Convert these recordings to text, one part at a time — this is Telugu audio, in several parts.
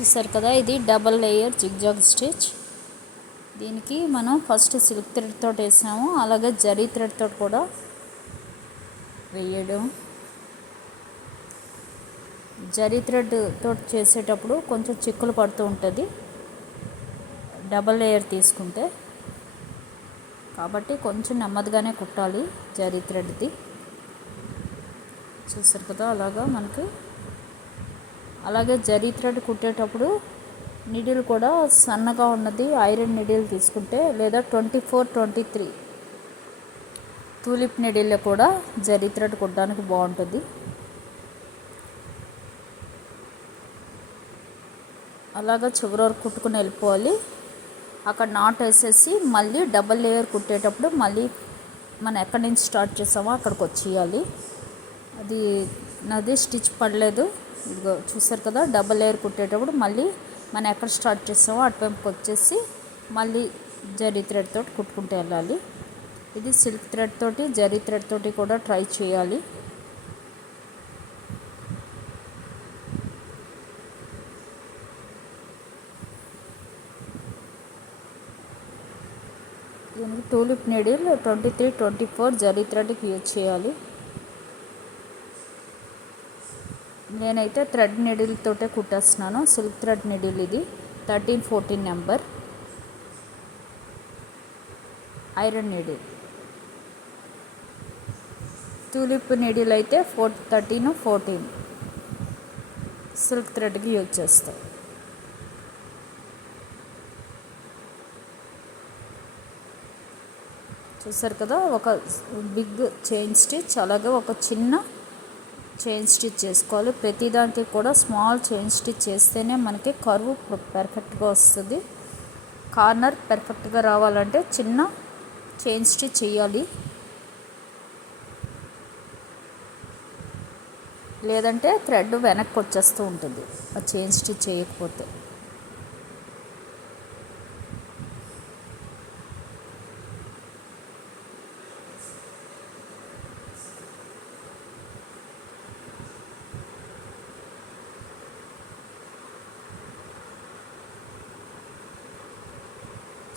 చూసారు కదా, ఇది డబల్ లేయర్ జిగ్జాగ్ స్టిచ్. దీనికి మనం ఫస్ట్ సిల్క్ థ్రెడ్ తోటి వేసాము, అలాగే జరీ థ్రెడ్ తోటి కూడా వేయడం. జరీ థ్రెడ్ తోటి చేసేటప్పుడు కొంచెం చిక్కులు పడుతూ ఉంటుంది డబల్ లేయర్ తీసుకుంటే, కాబట్టి కొంచెం నెమ్మదిగానే కుట్టాలి జరీ థ్రెడ్ది. చూసారు కదా, అలాగే జరీ థ్రెడ్ కుట్టేటప్పుడు నీడిల్ కూడా సన్నగా ఉన్నది ఐరన్ నీడిల్ తీసుకుంటే, లేదా 24-23 టూలిప్ నీడిల్లో కూడా జరీ థ్రెడ్ కుట్టడానికి బాగుంటుంది. అలాగా చివరి వరకు కుట్టుకుని వెళ్ళిపోవాలి. అక్కడ నాట్ వేసేసి మళ్ళీ డబల్ లేయర్ కుట్టేటప్పుడు మళ్ళీ మనం ఎక్కడి నుంచి స్టార్ట్ చేసామో అక్కడికి వచ్చేయాలి. అది నాది స్టిచ్ పడలేదు, ఇదిగో చూసారు కదా. డబల్ లేయర్ కుట్టేటప్పుడు మళ్ళీ మనం ఎక్కడ స్టార్ట్ చేసామో అటువైపుకి వచ్చేసి మళ్ళీ జరీ థ్రెడ్ తోటి కుట్టుకుంటూ వెళ్ళాలి. ఇది సిల్క్ థ్రెడ్ తోటి జరీ థ్రెడ్ తోటి కూడా ట్రై చేయాలి. దీనికి టూలిప్ నీడిల్ 23-24 జరీ థ్రెడ్కి యూజ్ చేయాలి. నేనైతే థ్రెడ్ నీడిల్ తోటే కుట్టేస్తున్నాను. సిల్క్ థ్రెడ్ నీడిల్ ఇది 13-14 number iron needle. Tulip needle అయితే 13-14 సిల్క్ థ్రెడ్కి యూజ్ చేస్తాం. చూసారు కదా, ఒక బిగ్ చైన్ స్టిచ్ అలాగే ఒక చిన్న చైన్ స్టిచ్ చేసుకోవాలి. ప్రతిదానికి కూడా స్మాల్ చైన్ స్టిచ్ చేస్తేనే మనకి కర్వ్ పర్ఫెక్ట్గా వస్తుంది. కార్నర్ పర్ఫెక్ట్గా రావాలంటే చిన్న చైన్ స్టిచ్ చేయాలి, లేదంటే థ్రెడ్ వెనక్కి వచ్చేస్తూ ఉంటుంది ఆ చైన్ స్టిచ్ చేయకపోతే.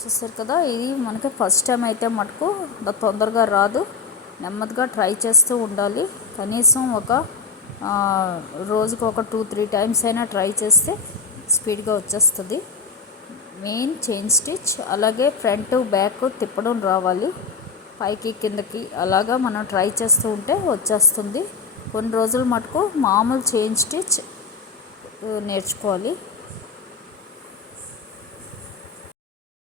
చూసారు కదా, ఇది మనకి ఫస్ట్ టైం అయితే మటుకు తొందరగా రాదు, నెమ్మదిగా ట్రై చేస్తూ ఉండాలి. కనీసం ఒక రోజుకు ఒక 2-3 టైమ్స్ అయినా ట్రై చేస్తే స్పీడ్గా వచ్చేస్తుంది. మెయిన్ చైన్ స్టిచ్ అలాగే ఫ్రంట్ బ్యాక్ తిప్పడం రావాలి, పైకి కిందకి అలాగా మనం ట్రై చేస్తూ ఉంటే వచ్చేస్తుంది. కొన్ని రోజులు మటుకు మామూలు చైన్ స్టిచ్ నేర్చుకోవాలి.